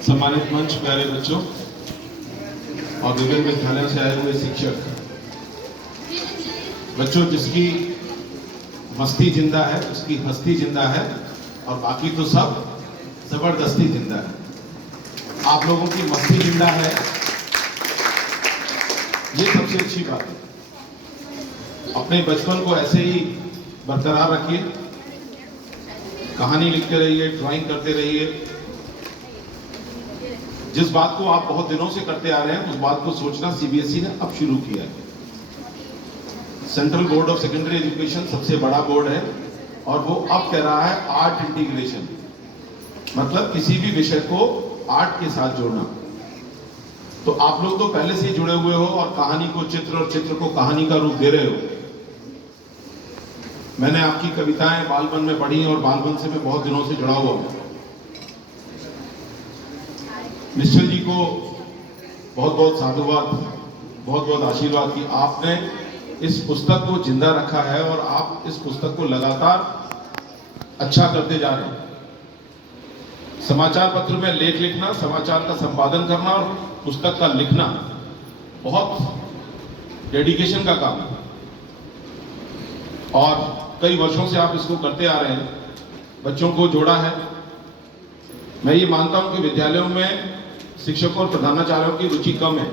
सम्मानित मंच, प्यारे बच्चों और विभिन्न विद्यालयों से आए हुए शिक्षक बच्चों, जिसकी मस्ती जिंदा है उसकी हस्ती जिंदा है और बाकी तो सब जबरदस्ती जिंदा है। आप लोगों की मस्ती जिंदा है, ये सबसे अच्छी बात है। अपने बचपन को ऐसे ही बरकरार रखिए, कहानी लिखते रहिए, ड्राइंग करते रहिए। जिस बात को आप बहुत दिनों से करते आ रहे हैं उस बात को सोचना सीबीएसई ने अब शुरू किया है। Central board of secondary education सबसे बड़ा बोर्ड है और वो अब कह रहा है आर्ट इंटीग्रेशन, मतलब किसी भी विषय को आर्ट के साथ जोड़ना। तो आप लोग तो पहले से ही जुड़े हुए हो और कहानी को चित्र और चित्र को कहानी का रूप दे रहे हो। मैंने आपकी कविताएं बालबन में पढ़ी और बालबन से मैं बहुत दिनों से जुड़ा हुआ हूं। निश्चल जी को बहुत बहुत साधुवाद, बहुत बहुत आशीर्वाद कि आपने इस पुस्तक को जिंदा रखा है और आप इस पुस्तक को लगातार अच्छा करते जा रहे हैं। समाचार पत्र में लेख लिखना, समाचार का संपादन करना और पुस्तक का लिखना बहुत डेडिकेशन का काम है और कई वर्षों से आप इसको करते आ रहे हैं, बच्चों को जोड़ा है। मैं ये मानता हूं कि विद्यालयों में शिक्षकों और प्रधानाचार्यों की रुचि कम है।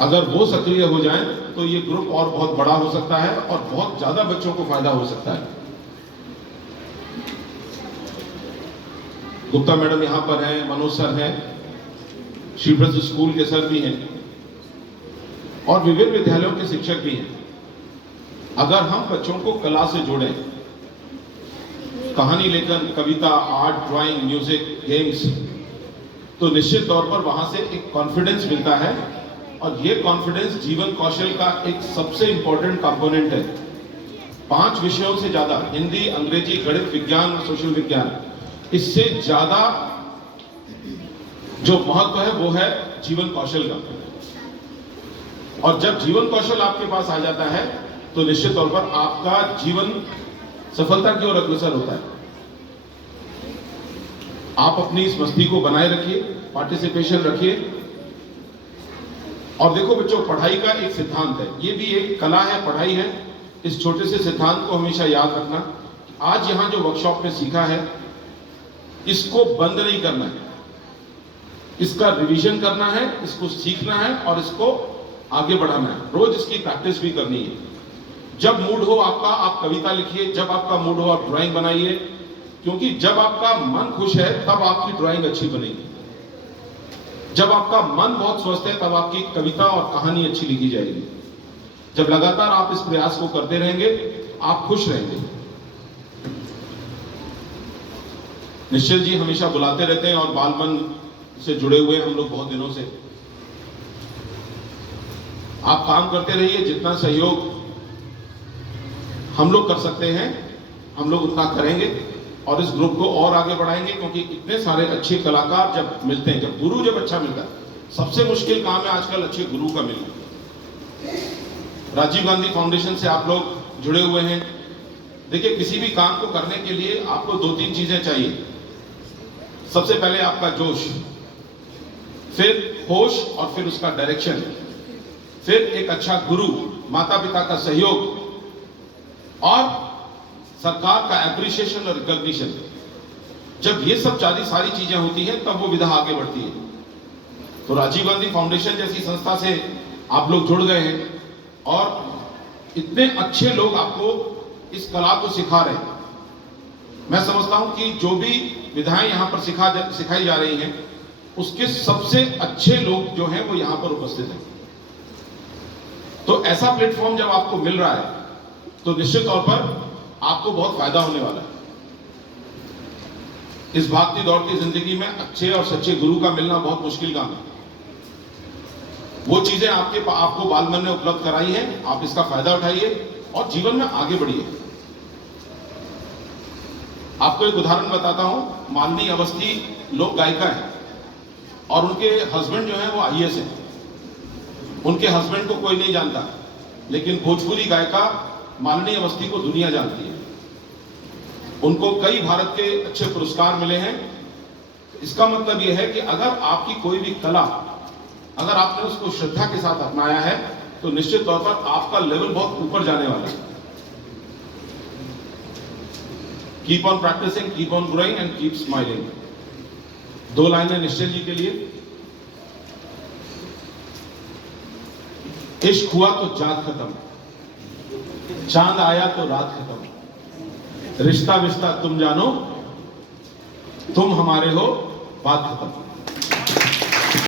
अगर वो सक्रिय हो जाएं तो ये ग्रुप और बहुत बड़ा हो सकता है और बहुत ज्यादा बच्चों को फायदा हो सकता है। गुप्ता मैडम यहां पर हैं, मनोज सर हैं, श्रीप्रद स्कूल के सर भी हैं और विभिन्न विद्यालयों के शिक्षक भी हैं। अगर हम बच्चों को कला से जोड़ें, कहानी लेखन, कविता, आर्ट, ड्राइंग, म्यूजिक, गेम्स, तो निश्चित तौर पर वहां से एक कॉन्फिडेंस मिलता है और ये कॉन्फिडेंस जीवन कौशल का एक सबसे इंपॉर्टेंट कंपोनेंट है। 5 विषयों से ज्यादा, हिंदी, अंग्रेजी, गणित, विज्ञान और सोशल विज्ञान, इससे ज्यादा जो महत्व है वो है जीवन कौशल का। और जब जीवन कौशल आपके पास आ जाता है तो निश्चित तौर पर आपका जीवन सफलता की ओर अग्रसर होता है। आप अपनी इस मस्ती को बनाए रखिए, पार्टिसिपेशन रखिए। और देखो बच्चों, पढ़ाई का एक सिद्धांत है, ये भी एक कला है, पढ़ाई है। इस छोटे से सिद्धांत को हमेशा याद रखना। आज यहां जो वर्कशॉप में सीखा है इसको बंद नहीं करना है, इसका रिवीजन करना है, इसको सीखना है और इसको आगे बढ़ाना है। रोज इसकी प्रैक्टिस भी करनी है। जब मूड हो आपका, आप कविता लिखिए, जब आपका मूड हो आप ड्राइंग बनाइए, क्योंकि जब आपका मन खुश है तब आपकी ड्राइंग अच्छी बनेगी। जब आपका मन बहुत स्वस्थ है तब आपकी कविता और कहानी अच्छी लिखी जाएगी। जब लगातार आप इस प्रयास को करते रहेंगे आप खुश रहेंगे। निश्चल जी हमेशा बुलाते रहते हैं और बालबन से जुड़े हुए हम लोग बहुत दिनों से। आप काम करते रहिए, जितना सहयोग हम लोग कर सकते हैं हम लोग उतना करेंगे और इस ग्रुप को और आगे बढ़ाएंगे, क्योंकि इतने सारे अच्छे कलाकार जब मिलते हैं, जब गुरु जब अच्छा मिलता है, सबसे मुश्किल काम है आजकल अच्छे गुरु का मिलना। राजीव गांधी फाउंडेशन से आप लोग जुड़े हुए हैं। देखिए, किसी भी काम को करने के लिए आपको 2-3 चीजें चाहिए। सबसे पहले आपका जोश, फिर होश और फिर उसका डायरेक्शन, फिर एक अच्छा गुरु, माता पिता का सहयोग और सरकार का एप्रिसिएशन और रिकॉग्निशन। जब ये सब सारी चीजें होती हैं तब वो विधा आगे बढ़ती है। तो राजीव गांधी फाउंडेशन जैसी संस्था से आप लोग जुड़ गए हैं और इतने अच्छे लोग आपको इस कला को सिखा रहे हैं। मैं समझता हूं कि जो भी विधाएं यहां पर सिखाई जा रही हैं उसके सबसे अच्छे लोग जो हैं वो यहां पर उपस्थित हैं। तो ऐसा प्लेटफॉर्म जब आपको मिल रहा है तो निश्चित तौर पर आपको बहुत फायदा होने वाला है। इस भागती दौड़ती जिंदगी में अच्छे और सच्चे गुरु का मिलना बहुत मुश्किल काम है। वो चीजें आपको बालमन ने उपलब्ध कराई हैं, आप इसका फायदा उठाइए और जीवन में आगे बढ़िए। आपको एक उदाहरण बताता हूं। मालिनी अवस्थी लोक गायिका है और उनके हस्बैंड जो है वो आईएएस है। उनके हस्बैंड को कोई नहीं जानता, लेकिन भोजपुरी गायिका मालिनी अवस्थी को दुनिया जानती है। उनको कई भारत के अच्छे पुरस्कार मिले हैं इसका मतलब यह है कि अगर आपकी कोई भी कला, अगर आपने उसको श्रद्धा के साथ अपनाया है, तो निश्चित तौर पर आपका लेवल बहुत ऊपर जाने वाला है। Keep on practising, keep on growing and keep smiling. 2 लाइनें निश्चल जी के लिए। इश्क हुआ तो जात खत्म, चांद आया तो रात खत्म, रिश्ता विश्ता तुम जानो, तुम हमारे हो बात खत्म।